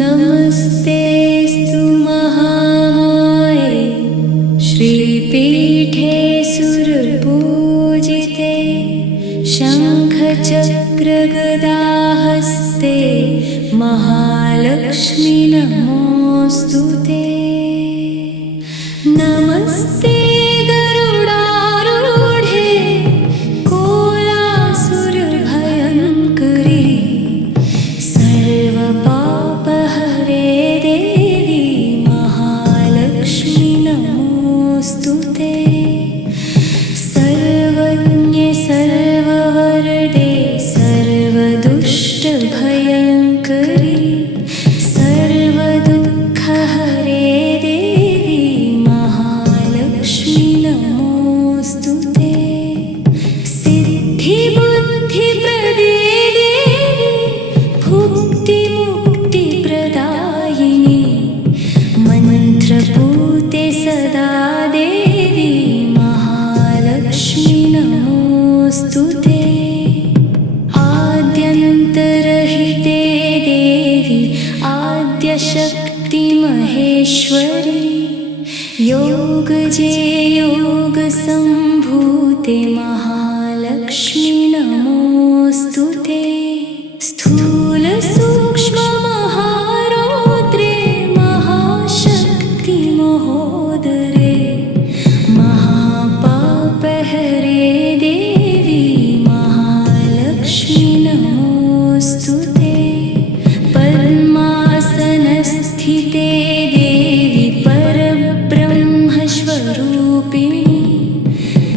नमस्तेऽस्तु महामाये श्रीपीठे सुरपूजिते शङ्खचक्रगदाहस्ते महालक्ष्मी नमोऽस्तुते। नमस्ते गरुडारूढे कोलासुरभयङ्करी सर्वपापहरे देवी महालक्ष्मी नमोऽस्तुते। सर्वज्ञे सर्ववरदे सर्वदुष्टभयङ्करी सर्वदुःखहरे देवी महालक्ष्मी नमोऽस्तुते। सिद्धिबुद्धिप्रदे देवी भुक्तिमुक्तिप्रदायिनी मन्त्रपूते सदा देवी महालक्ष्मी नमोऽस्तुते। आद्यन्तरहिते देवी आद्यशक्तिमहेश्वरी योगजे योगसम्भूते महालक्ष्मी नमोऽस्तुते। स्थूलसूक्ष्ममहारौद्रे महाशक्ति महोदरे महापापहरे देवी महालक्ष्मी नमोऽस्तुते। पद्मासनस्थिते देवी परब्रह्मस्वरूपिणी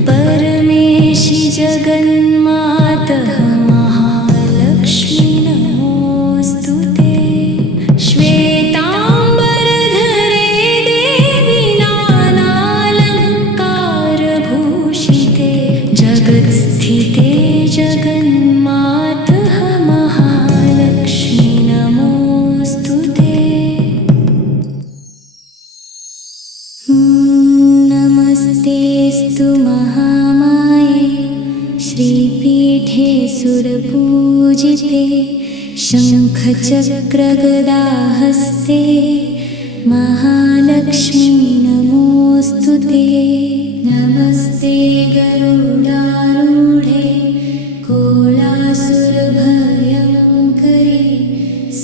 परमेशि जगन्मातः महालक्ष्मी नमोऽस्तुते। श्वेताम्बरधरे देवी नानालङ्कारभूषिते जगत्स्थिते जगन्मातः महालक्ष्मी नमोऽस्तुते। नमस्तेऽस्तु महामाये श्रीपीठे सुरपूजिते शङ्खचक्रगदाहस्ते महालक्ष्मी नमोऽस्तुते। नमस्ते गरुडारूढे कोलासुरभयङ्करी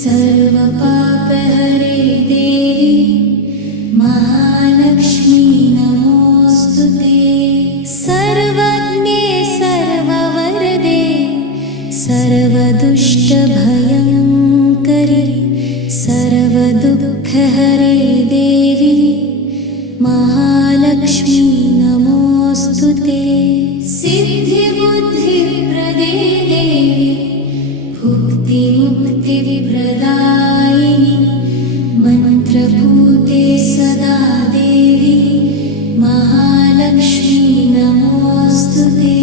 सर्वपापहरे देवी महालक्ष्मी नमोऽस्तुते। सर्वज्ञे सर्ववरदे सर्वदुष्टभयङ्करी सर्वदुःखहरे देवी महालक्ष्मी नमोऽस्तुते। सिद्धिबुद्धिप्रदे देवी भुक्तिमुक्तिप्रदायिनी मन्त्रपूते सदा देवी महालक्ष्मी नमोऽस्तुते।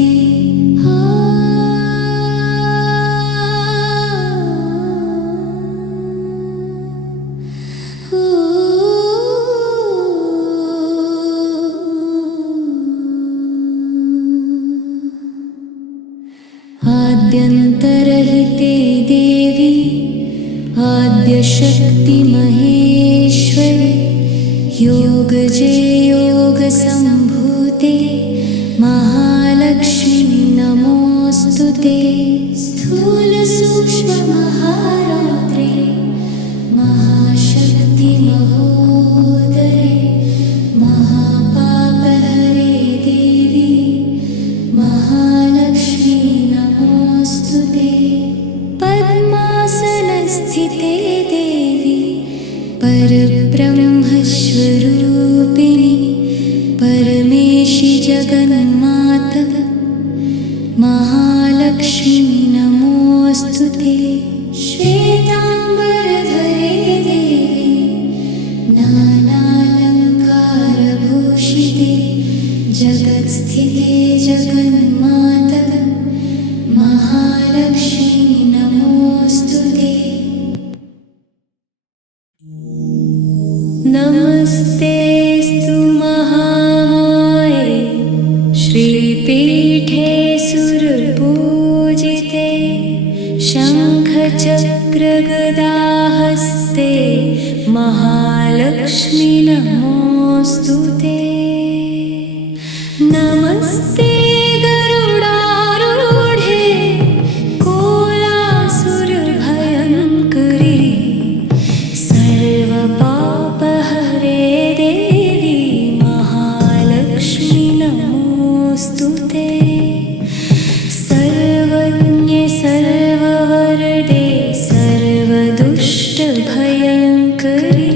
आद्यन्तरहिते देवी आद्यशक्तिमहेश्वरी योगजे योगसम्भूते महालक्ष्मी नमोऽस्तुते। स्थूलसूक्ष्ममहारौद्रे महाशक्ति महोदरे महापापहरे देवी महालक्ष्मी नमोऽस्तुते। पद्मासनस्थिते देवी परब्रह्मस्वरूपिणी परमेशि जगन्माता महालक्ष्मी नमोऽस्तुते। श्वेताम्बरधरे देवी नानालङ्कारभूषिते जगत्स्थिते जगन्माता महालक्ष्मी नमोऽस्तुते। नमस्तेऽस्तु महामाये श्रीपीठे सुरपूजिते शङ्खचक्रगदाहस्ते हस्ते महालक्ष्मी नमोऽस्तु ते। नमस्ते गरुडारूढे कोलासुरभयङ्करी सर्वपापहरे देवी महालक्ष्मी नमोऽस्तु ते। सर्वज्ञे सर्ववरदे सर्वदुष्टभयङ्करी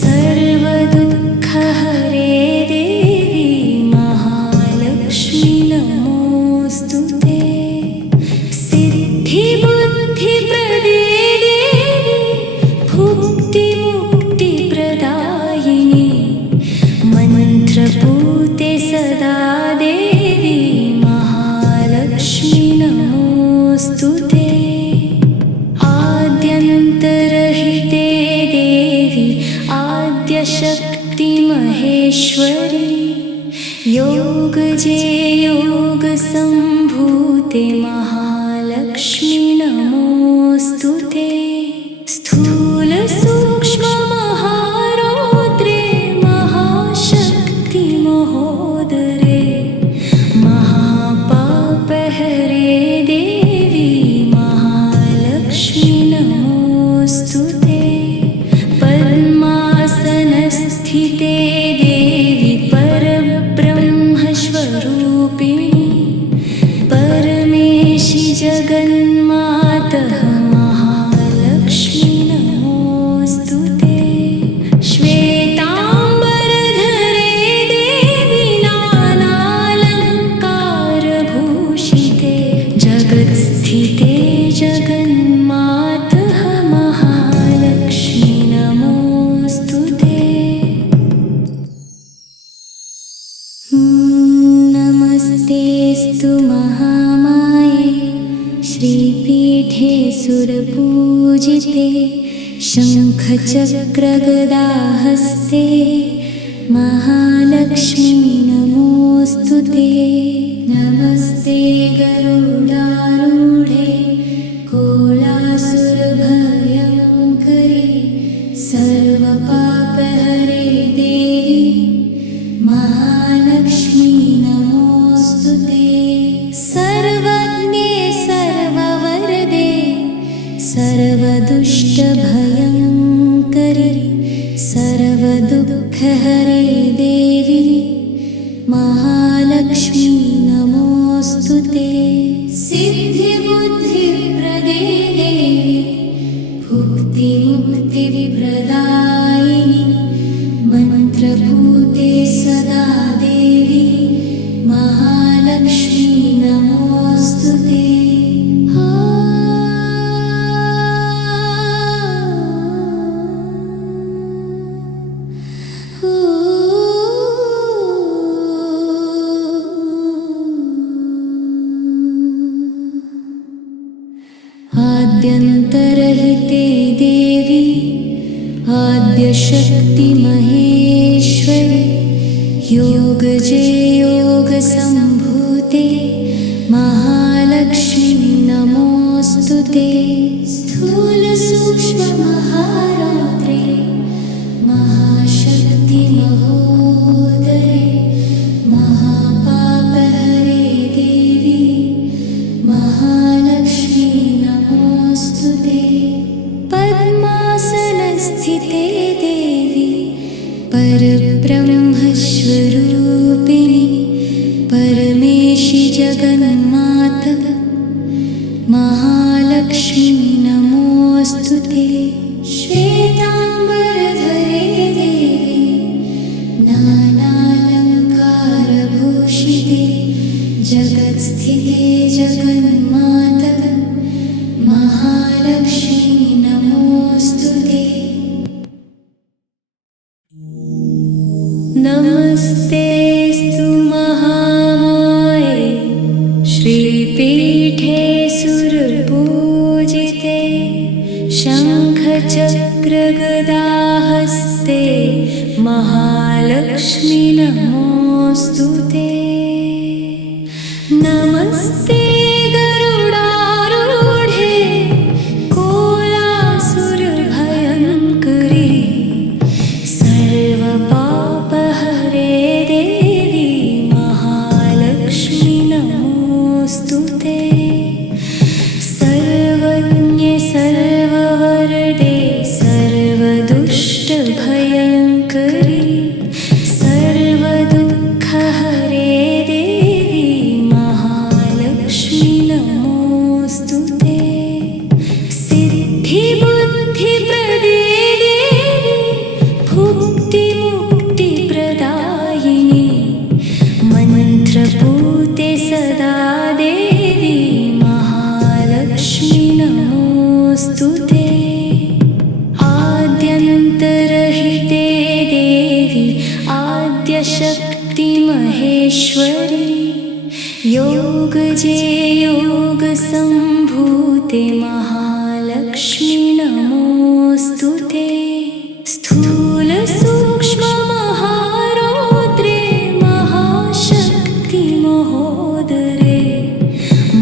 सर्वदुःखहरे देवी महालक्ष्मी नमोऽस्तु ते। सिद्धिबुद्धिप्रदे देवी भुक्तिमुक्तिप्रदायिनी मन्त्रपूते सदा देवी महालक्ष्मी नमोऽस्तु ते। आद्यन्तरहिते देवी आद्यशक्तिमहेश्वरी योगजे योगसम्भूते महालक्ष्मी नमोऽस्तु ते। स्थूलसूक्ष्ममहारौद्रे महाशक्तिमहोदरे महापापहरे देवी महालक्ष्मी नमोऽस्तु ते। पद्मासनस्थिते देवी परब्रह्मस्वरूपिणी परमेशि जगन्मातः महालक्ष्मी नमोऽस्तु ते। श्वेताम्बरधरे देवी नानालङ्कारभूषिते जगत्स्थिते जगन्मातः महालक्ष्मी नमोऽस्तु ते। नमस्तेऽस्तु महामाये श्रीपीठे सुरपूजिते शङ्खचक्रगदाहस्ते महालक्ष्मी नमोऽस्तु ते। नमस्ते गरुडारूढे कोलासुरभयङ्करी सर्वपापहरे देवी महालक्ष्मी नमोऽस्तु ते। सर्वज्ञे सर्ववरदे सर्वदुष्टभयङ्करी सर्वदुःखहरे देवी महालक्ष्मी नमोऽस्तु ते। सिद्धिबुद्धिप्रदे देवी भुक्तिमुक्तिप्रदायिनी मन्त्रपूते सदा देवी महालक्ष्मी नमोऽस्तु ते। आद्यन्तरहिते देवी आद्यशक्तिमहेश्वरी योगजे योगसम्भूते महालक्ष्मी नमोऽस्तु ते। स्थूलसूक्ष्ममहारौद्रे महाशक्तिमहोदरे महापापहरे देवी महालक्ष्मी नमोऽस्तु ते। पद्मासनस्थिते देवी परब्रह्मस्वरूपिणी परमेशि जगन्माता महालक्ष्मी नमोऽस्तु ते। श्वेताम्बरधरे देवी नानालङ्कारभूषिते जगत्स्थिते जगन्माता महालक्ष्मी नमोऽस्तु ते। नमस्तेऽस्तु महामाये श्रीपीठे सुरपूजिते शङ्खचक्रगदाहस्ते महालक्ष्मी नमोऽस्तु ते। नमस्ते गरुडारूढे कोलासुर सिद्धिबुद्धिप्रदे देवी भुक्तिमुक्तिप्रदायिनी मन्त्रपूते सदा देवी महालक्ष्मी नमोऽस्तु ते। आद्यन्तरहिते देवी आद्यशक्ति महेश्वरी योगजे योगसम्भूते महालक्ष्मी नमोऽस्तु ते। स्थूलसूक्ष्ममहारौद्रे महाशक्ति महोदरे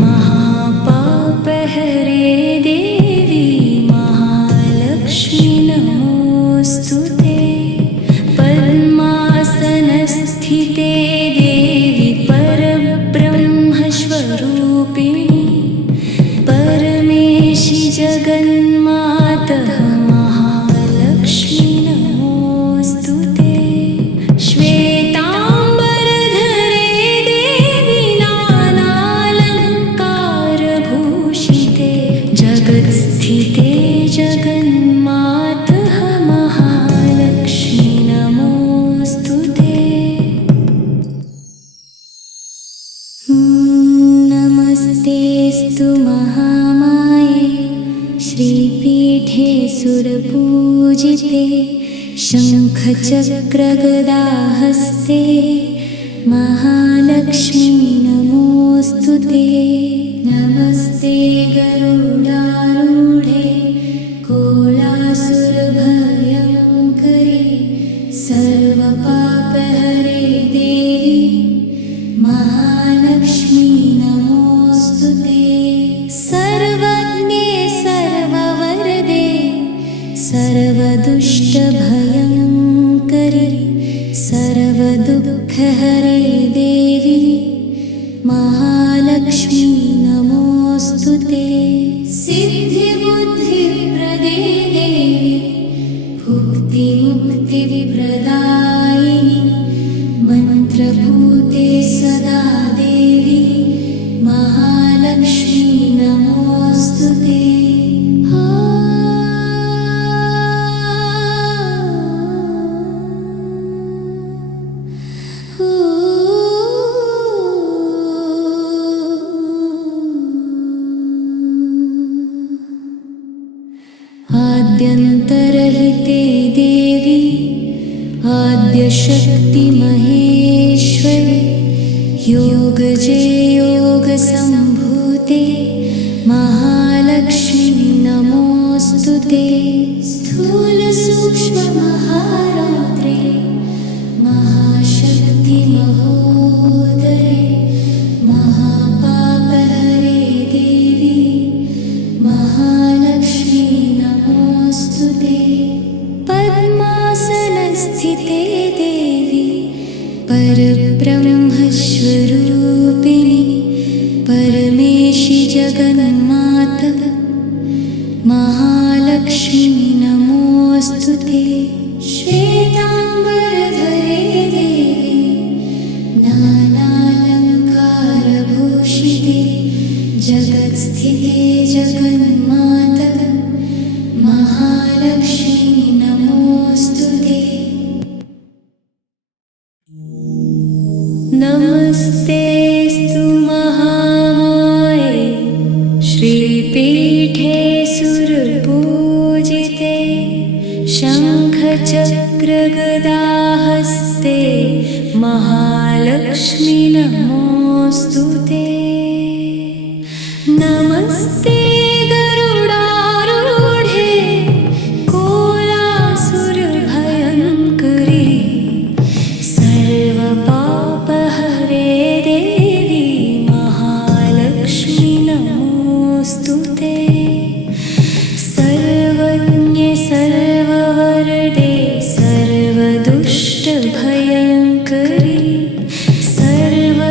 महापापहरे देवी महालक्ष्मी नमोऽस्तु ते। पद्मासनस्थिते देवी परब्रह्मस्वरूपिणी परमेशि जगन्मातः महालक्ष्मी नमोऽस्तु ते। श्वेताम्बरधरे देवी नानालङ्कारभूषिते जगत्स्थिते जगन्मातः महालक्ष्मी नमोऽस्तु ते। नमस्तेऽस्तु महामाये श्रीपीठे सुरपूजिते शङ्खचक्रगदाहस्ते महालक्ष्मी नमोऽस्तु ते। नमस्ते गरुडारूढे कोलासुरभयङ्करी सर्वपापहरे देवी महालक्ष्मी नमोऽस्तु ते। सर्वज्ञे सर्ववरदे सर्वदुष्टभयङ्करी सर्वदुःखहरे देवी महालक्ष्मी नमोऽस्तु ते। सिद्धिबुद्धिप्रदे देवी भुक्तिमुक्तिप्रदायिनी मन्त्रभूते सदा देवी महालक्ष्मी नमोऽस्तु ते। आद्यन्तरहिते देवी आद्यशक्ति महेश्वरी योगजे योगसम्भूते महालक्ष्मी नमोऽस्तु ते। स्थूलसूक्ष्ममहारौद्रे महाशक्ति महोदरे महापापहरे देवी महालक्ष्मी नमोऽस्तु ते। पद्मासनस्थिते देवी परब्रह्मस्वरूपिणी परमेशि जगन्मातः महालक्ष्मी नमोऽस्तु ते। श्वेताम्बरधरे देवी नानालङ्कारभूषिते जगत्स्थिते जगन्मातः महालक्ष्मी नमोऽस्तु ते। नमस्तेऽस्तु महामाये श्रीपीठे सुरपूजिते शङ्खचक्रगदाहस्ते महालक्ष्मी नमोऽस्तु ते। नमस्ते गरुडारूढे कोलासुरभयङ्करी सर्वपापहरे देवी महालक्ष्मी नमोऽस्तु ते। सर्वज्ञे सर्ववरदे सर्वदुष्टभयङ्करी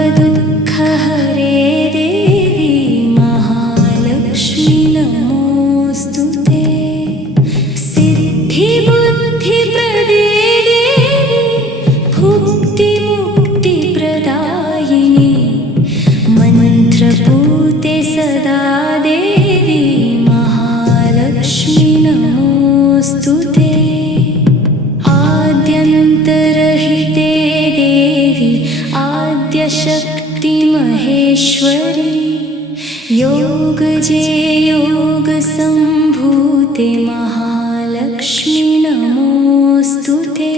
सर्वदुःखहरे महालक्ष्मी नमोऽस्तु ते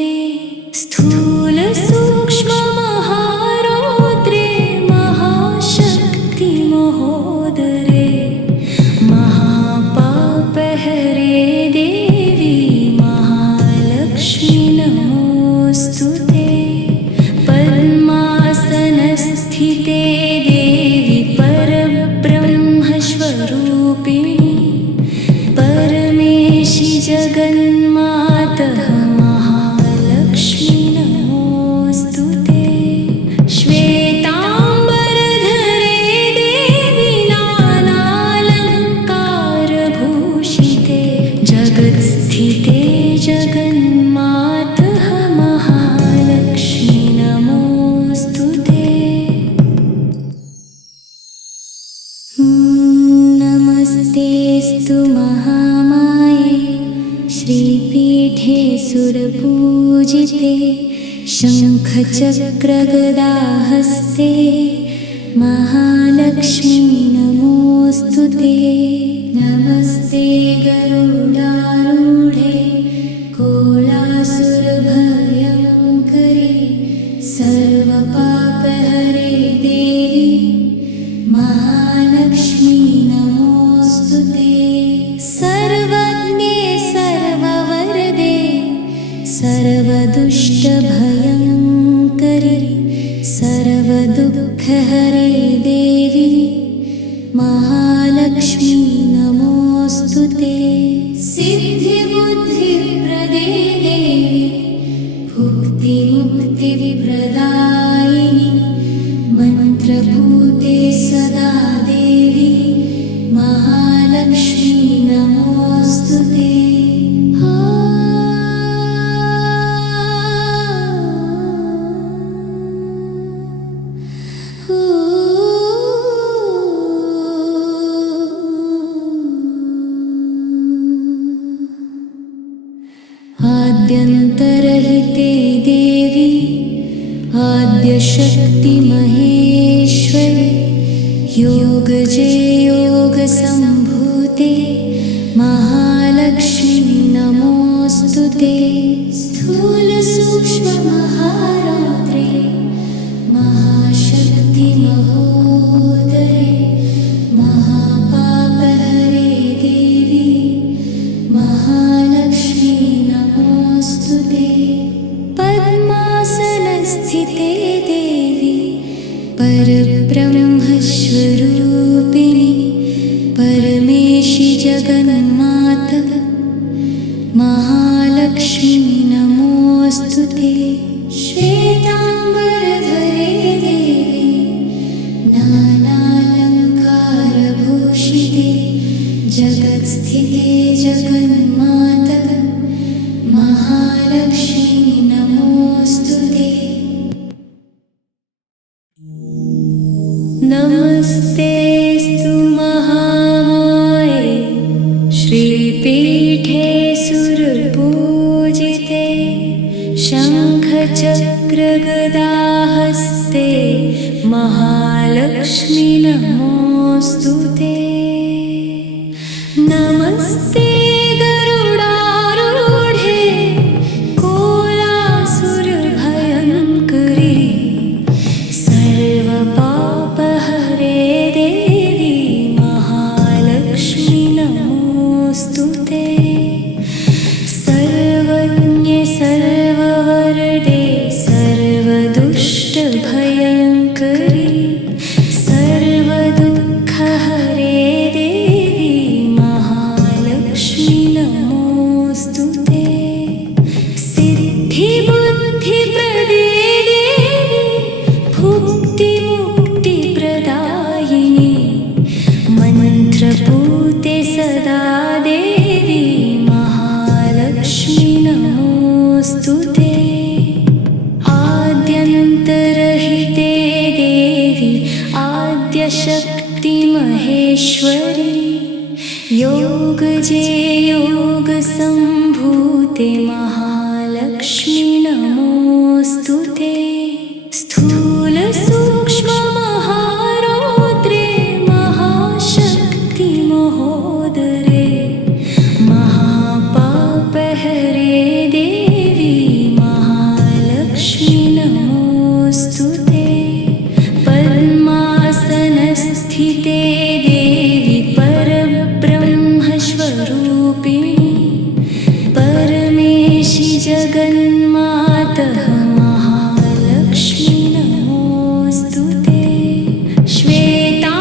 स्थूल सूक्ष्म महारौद्रे महाशक्ति महोदरे महापापहरे देवी महालक्ष्मी नमोऽस्तु ते पद्मासनस्थिते देवी परब्रह्मस्वरूपिणी परमेशि जगन्मातः महालक्ष्मी नमोऽस्तु ते श्वेताम्बरधरे देवी नानालङ्कारभूषिते जगत्स्थिते जगन्मातः महालक्ष्मी नमोऽस्तु ते नमस्तेऽस्तु महामाये श्रीपीठे सुरपूजिते शङ्खचक्रगदाहस्ते महालक्ष्मी नमोऽस्तु ते नमस्ते गरुडारूढे कोलासुरभयङ्करे सर्वपापहरे देवी महालक्ष्मी नमोऽस्तु ते सर्वज्ञे सर्ववरदे सर्वदुष्टभयङ्करे सर्वदुःखहरे देवी महालक्ष्मी नमोऽस्तु ते सिद्धिबुद्धिप्रदे देवी भुक्तिमुक्तिप्रदायिनी मन्त्रभूते सदा देवी महालक्ष्मी नमोऽस्तु ते आद्यन्तरहिते देवी आद्यशक्ति महेश्वरी योगजे योगसम्भूते महालक्ष्मी नमोऽस्तु ते स्थूल सूक्ष्म महारौद्रे महाशक्ति महोदरे महापापहरे देवी महालक्ष्मी नमोऽस्तु ते पद्मासनस्थिते देवी परब्रह्मस्वरूपिणी परमेशि जगन्माता महालक्ष्मी नमोऽस्तु ते श्वेताम्बरधरे देवी नानालङ्कारभूषिते जगत्स्थिते जगन्माता महालक्ष्मी नमोऽस्तु ते नमस्तेऽस्तु महामाये श्रीपीठे सुरपूजिते शङ्खचक्रगदाहस्ते महालक्ष्मी नमोऽस्तु ते नमस्ते गरुडारूढे कोलासुरभयङ्करी सर्वपापहरे देवी महालक्ष्मी नमोऽस्तु ते सर्वज्ञे सर्ववरदे सर्वदुष्टभयङ्करी सर्वदुःखहरे देवी महालक्ष्मी नमोऽस्तु ते सिद्धिबुद्धिप्रदे देवी भुक्तिमुक्तिप्रदायिनी मन्त्रपूते सदा देवी महालक्ष्मी नमोऽस्तु ते आद्यन्तरहिते देवी आद्यशक्ति महेश्वरी योगजे योगसम्भूते महालक्ष्मी नमोऽस्तु ते स्थूल सूक्ष्म महारौद्रे महाशक्ति महोदरे महा जगन्मातः महालक्ष्मी नमोऽस्तु ते। श्वेताम्बरधरे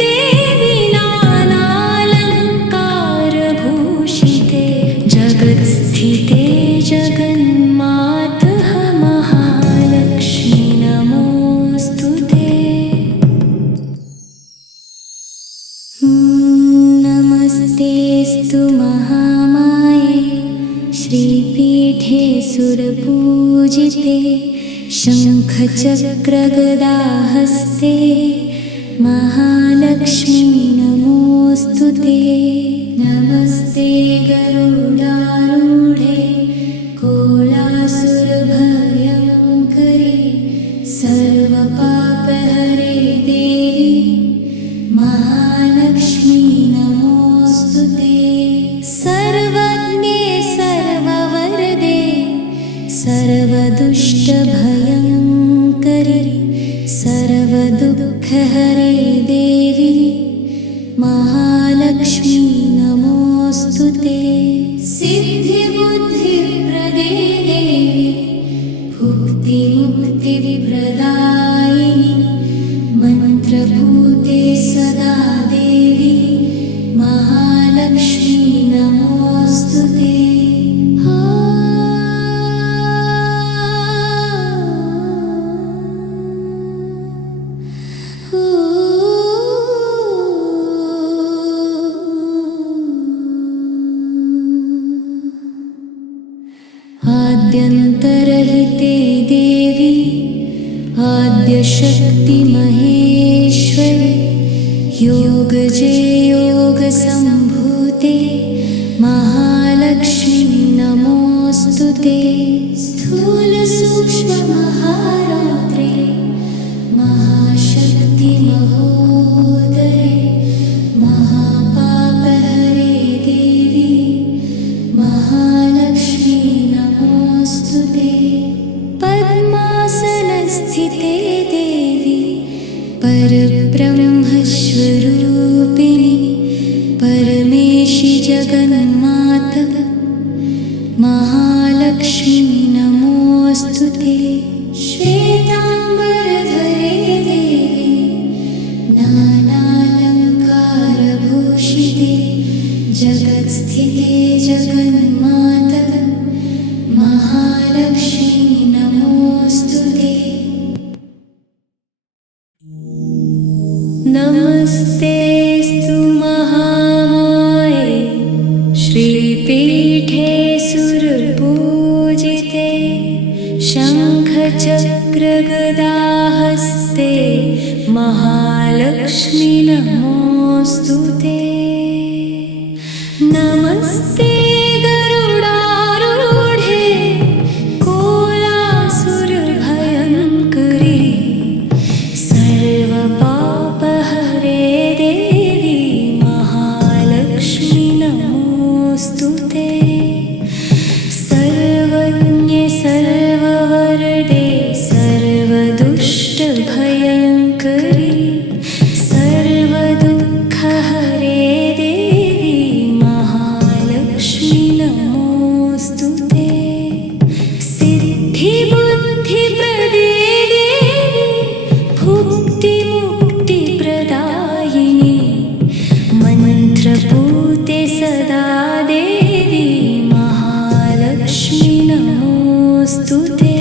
देवी नानालङ्कारभूषिते जगत्स्थिते जगन्मातः महालक्ष्मी नमोऽस्तु ते। नमस्तेऽस्तु महामाये श्रीपीठे सुरपूजिते शङ्खचक्रगदाहस्ते महालक्ष्मी नमोऽस्तु ते। नमस्ते गरुडारूढे कोलासुरभयङ्करे सर्वपापहरे देवी महालक्ष्मी नमोऽस्तु ते। सर्वज्ञे सर्ववरदे सर्वदुष्टभयङ्करे सर्वदुःखहरे देवी महालक्ष्मी नमोऽस्तु ते। सिद्धिबुद्धिप्रदे देवी भुक्तिमुक्तिप्रदायिनी मन्त्रभूते सदा देवी महालक्ष्मी नमोऽस्तु ते। आद्यन्तरहिते देवी आद्यशक्ति महेश्वरी योगजे योगसम्भूते महालक्ष्मी नमोऽस्तु ते। स्थूलसूक्ष्ममहारात्रे महाशक्ति महोदरे महापापहरे देवी महालक्ष्मी नमोऽस्तु ते। पद्मासनस्थिते देवी परब्रह्मस्वरूपिणी परमेशि जगन्माता महालक्ष्मी नमोऽस्तु ते। श्वेताम्बरधरे देवी नानालङ्कारभूषिते जगत्स्थिते जगन्माता महालक्ष्मी नमोऽस्तु ते। नमस्तेऽस्तु महामाये श्रीपीठे सुरपूजिते शङ्खचक्रगदाहस्ते महालक्ष्मी नमोऽस्तु ते। नमस्ते गरुडारूढे कोलासुरभयङ्करी सर्वपापहरे देवी महालक्ष्मी नमोऽस्तु ते। सर्वज्ञे सर्ववरदे सर्वदुष्टभयङ्करी सर्वदुःखहरे देवी महालक्ष्मी नमोऽस्तु ते। सिद्धिबुद्धिप्रदे देवी भुक्तिमुक्तिप्रदायिनी मन्त्रपूते सदा देवी महालक्ष्मी नमोऽस्तु ते।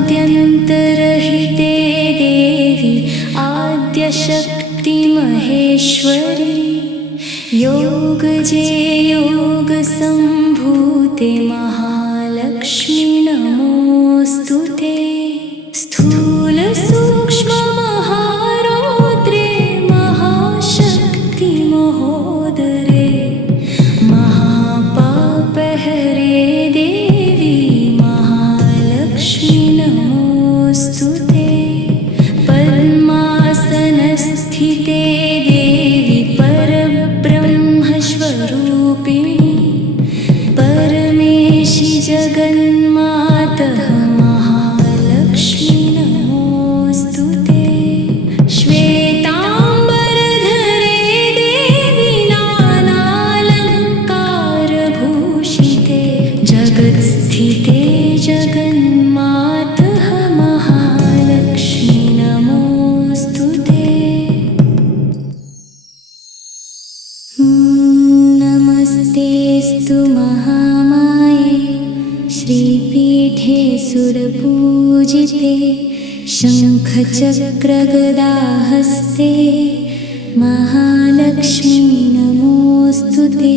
आद्यन्तरहिते देवी आद्यशक्ति महेश्वरी योगजे योगसम्भूते महालक्ष्मी नमोऽस्तु ते। स्थूलसूक्ष्ममहारौद्रे महाशक्ति महोदरे महापापहरे देवी महालक्ष्मी नमोऽस्तु ते। पद्मासनस्थिते देवी परब्रह्मस्वरूपिणी परमेशि जगन्मातः महालक्ष्मी नमोऽस्तु ते। श्वेताम्बरधरे देवी नानालङ्कारभूषिते नमस्तेऽस्तु महामाये श्रीपीठे सुरपूजिते शङ्खचक्रगदाहस्ते महालक्ष्मी नमोऽस्तु ते।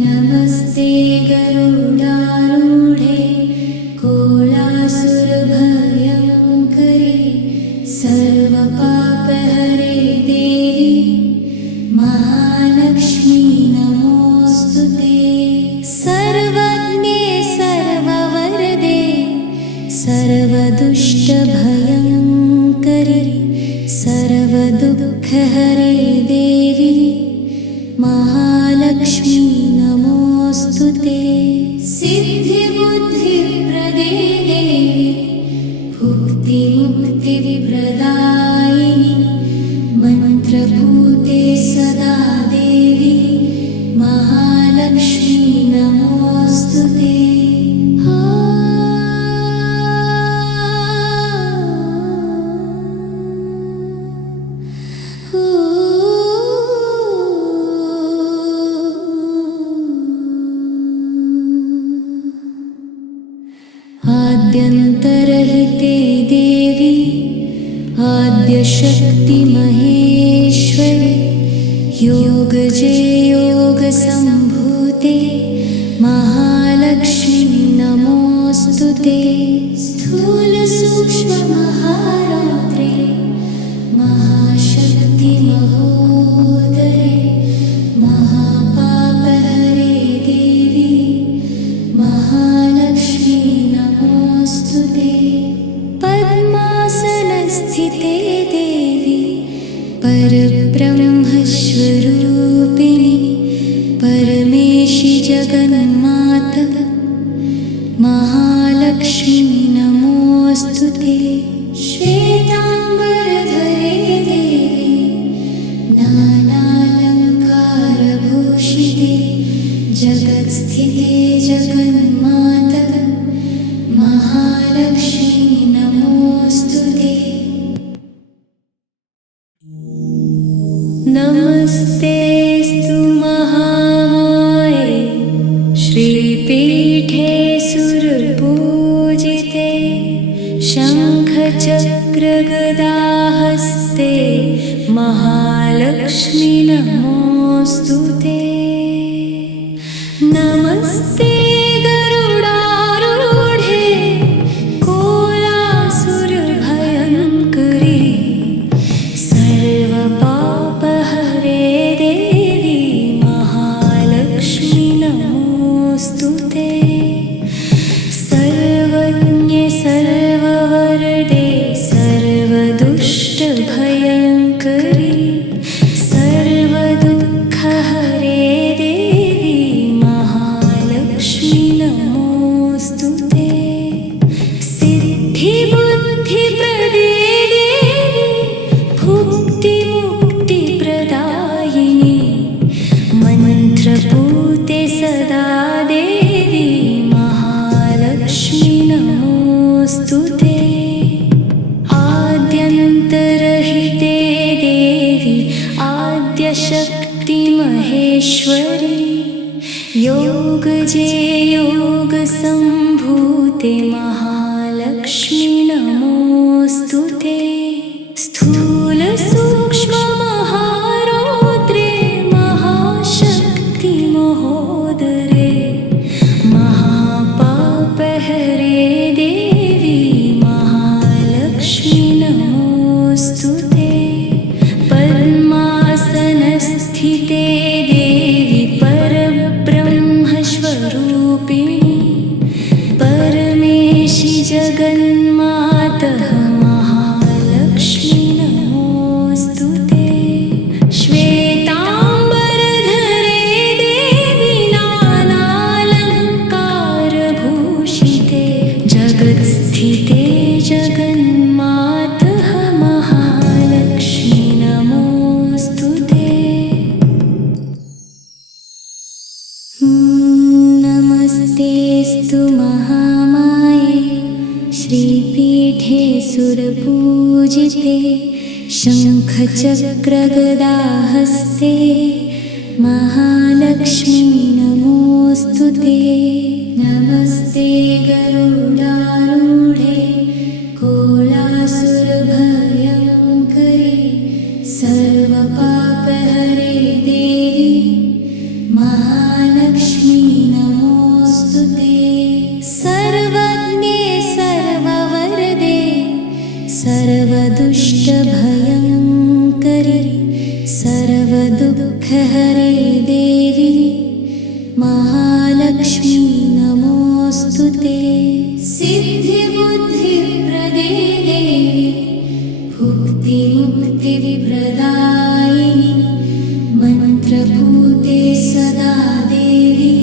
नमस्ते गरुडारूढे कोलासुरभयङ्करे सर्वपापहरे देवी महालक्ष्मी नमोऽस्तु ते। सर्वज्ञे सर्ववरदे सर्वदुष्टभयङ्करे सर्वदुःखहरे देवी महालक्ष्मी नमोऽस्तु ते। सिद्धिबुद्धिप्रदे देवी भुक्तिमुक्तिप्रदायिनि मन्त्रभूते सदा देवी महालक्ष्मी नमोऽस्तु ते। आद्यन्तरहिते देवी आद्यशक्ति महेश्वरी योगजे योगसम्भूते महालक्ष्मी नमोऽस्तु ते। स्थूलसूक्ष्ममहारात्रे महाशक्ति महोदरे महापापहरे देवी महालक्ष्मी नमोऽस्तु ते। पद्मासनस्थिते देवी परब्रह्मस्वरूपिणि परमेशि जगन्माता महालक्ष्मी नमोऽस्तु ते। श्वेताम्बरधरे देवी नानालङ्कारभूषिते जगत्स्थिते जगन्माता महालक्ष्मी नमोऽस्तु ते। नमस्तेऽस्तु महामाये श्रीपीठे सुरपूजिते शङ्खचक्रगदाहस्ते महालक्ष्मी नमोऽस्तु ते। नमस्ते गरुडारूढे कोलासुरभयङ्करी सर्वपापहरे देवी महालक्ष्मी नमोऽस्तु ते। सर्वज्ञे सर्ववरदे सर्वदुष्टभयङ्करी सर्वदुःखहरे देवी महालक्ष्मी नमोऽस्तु ते। सिद्धिबुद्धिप्रदे देवी भुक्तिमुक्तिप्रदायिनि मन्त्रपूते सदा देवी महालक्ष्मी नमोऽस्तु ते। आद्यन्तरहिते देवी आद्यशक्ति महेश्वरी योगजे योगसम्भूते महालक्ष्मी नमोऽस्तु ते। स्थूलसूक्ष्ममहारौद्रे महाशक्ति महोदरे महापापहरे देवी महालक्ष्मी नमोऽस्तु ते। पद्मासनस्थिते देवी परब्रह्मस्वरूपिणि परमेशि जगन्मातः महालक्ष्मी नमोऽस्तु ते। श्वेताम्बरधरे देवी नानालङ्कारभूषिते जगत्स्थिते जगन्मातः महालक्ष्मी नमोऽस्तु ते। नमस्तेऽस्तु महामाये श्रीपीठे सुरपूजिते शङ्खचक्रगदाहस्ते महालक्ष्मी नमोऽस्तु ते। नमस्ते गरुडारूढे कोलासुरभयङ्करी सर्वपापहरे देवी महालक्ष्मी नमोऽस्तु ते। सर्वज्ञे सर्ववरदे सर्वदुष्टभयङ्करी सर्वदुःखहरे देवी महालक्ष्मी नमोऽस्तु ते। सिद्धिबुद्धिप्रदे देवी भुक्तिमुक्तिप्रदायिनी मन्त्रभूते सदा देवी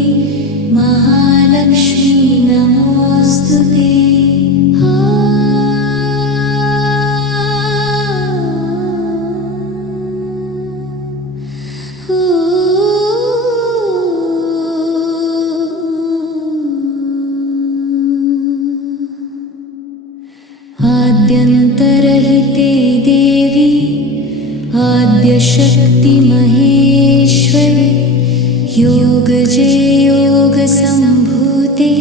महालक्ष्मी नमोऽस्तु ते। आद्यन्तरहिते देवी आद्यशक्ति महेश्वरी योगजे योगसम्भूते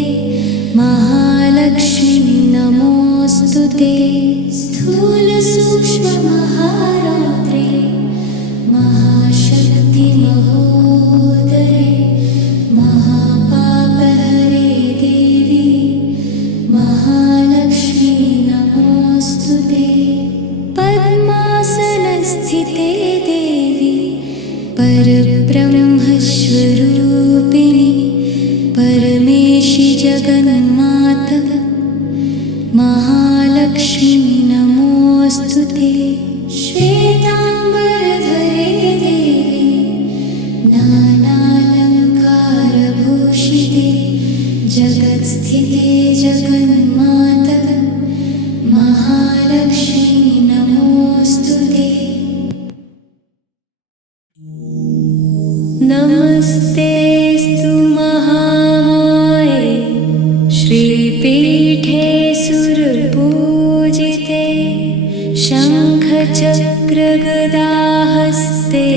महालक्ष्मी नमोऽस्तु ते। स्थूलसूक्ष्ममहारात्रे महाशक्ति महोदरे महापापहरे देवी महालक्ष्मी नमोऽस्तु ते। पद्मासनस्थिते देवी परब्रह्मस्वरूपिणी परमेशि जगन्माता महालक्ष्मी नमोऽस्तु ते। श्वेताम्बरधरे देवी नानालङ्कारभूषिते जगत्स्थिते जगन्माता महालक्ष्मी नमोऽस्तु ते। नमस्तेऽस्तु महामाये श्रीपीठे सुरपूजिते शङ्खचक्रगदाहस्ते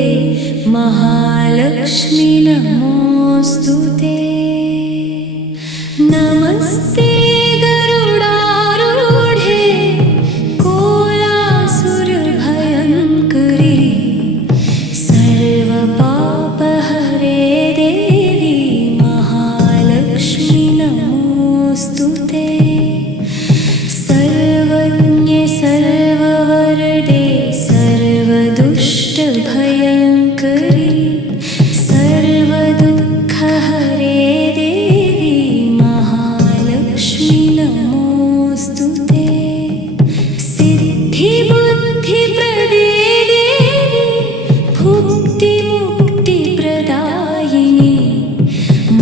महालक्ष्मी नमोऽस्तु ते। नमस्ते गरुडारूढे कोलासुरभयङ्करी सर्वपापहरे देवी महालक्ष्मी नमोऽस्तु ते। सर्वज्ञे सर्ववरदे सर्वदुष्टभयङ्करी सर्वदुःखहरे देवी महालक्ष्मी नमोऽस्तु ते। सिद्धिबुद्धिप्रदे देवी भुक्तिमुक्तिप्रदायिनी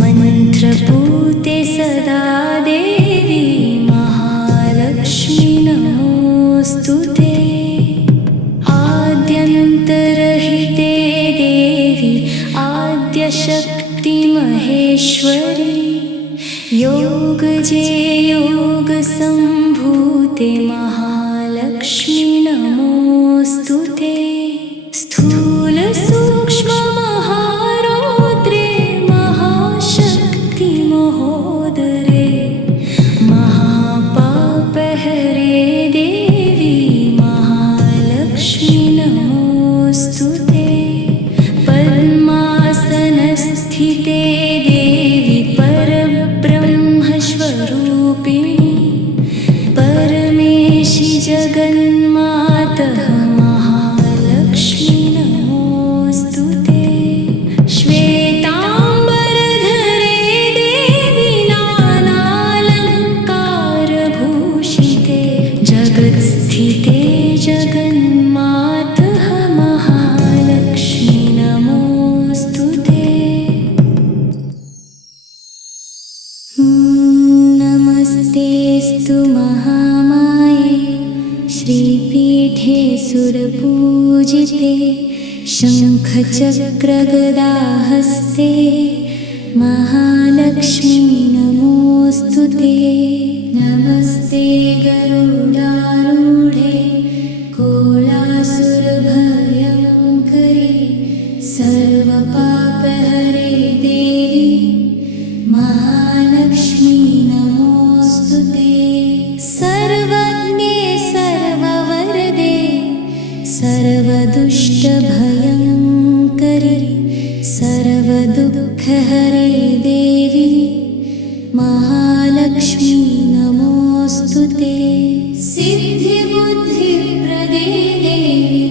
मन्त्रपूते सदा देवी महालक्ष्मी नमोऽस्तु ते। आद्यन्तरहिते देवी आद्यशक्ति महेश्वरी योगजे योगसम्भूते महालक्ष्मी नमोऽस्तु ते। स्थूलसूक्ष्ममहारौद्रे महाशक्ति महोदरे महापापहरे देवी महालक्ष्मी नमोऽस्तु ते। पद्मासनस्थिते देवी परब्रह्मस्वरूपिणी परमेशि जगन्मातः महालक्ष्मी नमोऽस्तु ते। श्वेताम्बरधरे देवी नानालङ्कारभूषिते जगत्स्थिते जगन्मातः महालक्ष्मी नमोऽस्तु ते। नमस्तेऽस्तु महामाये श्रीपीठे सुरपूजिते शङ्खचक्रगदाहस्ते महालक्ष्मी नमोऽस्तु ते। नमस्ते गरुडारूढे कोलासुरभयङ्करी सर्वपाप सर्वदुःखहरे देवी महालक्ष्मी नमोऽस्तु ते। सिद्धिबुद्धिप्रदे देवी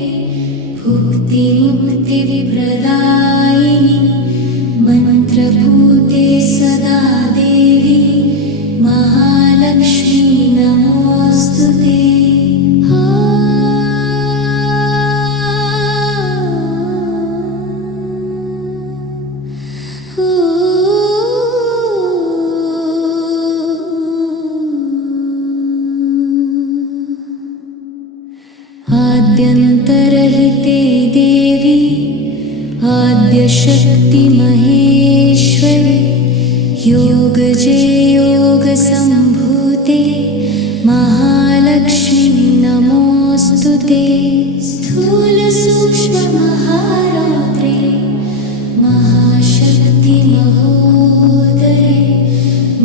भुक्तिमुक्तिप्रदायिनि मन्त्रभूते सदा देवी महालक्ष्मी नमोऽस्तु ते। आद्यन्तरहिते देवी आद्यशक्ति महेश्वरी योगजे योगसम्भूते महालक्ष्मी नमोऽस्तु ते। स्थूलसूक्ष्ममहारौद्रे महाशक्ति महोदरे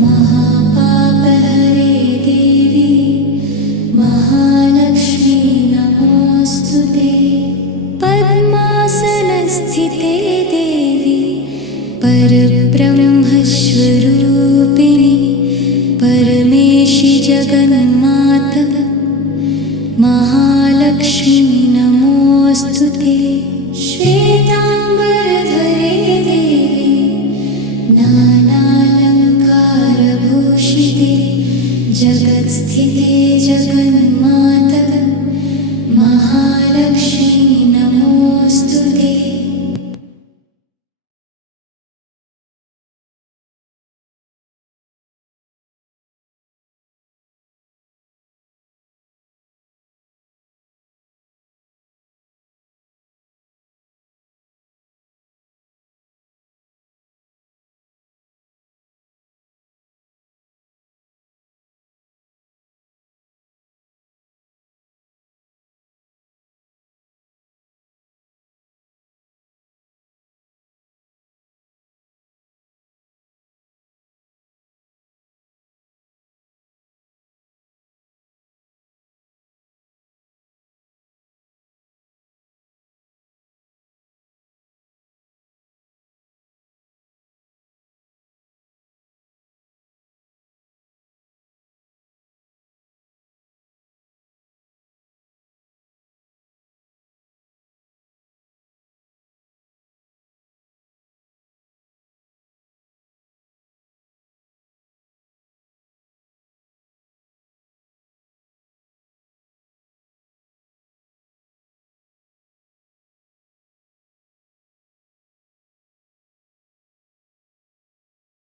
महापापहरे देवी महालक्ष्मी नमोऽस्तु ते। पद्मासनस्थिते देवी परब्रह्मस्वरूपिणी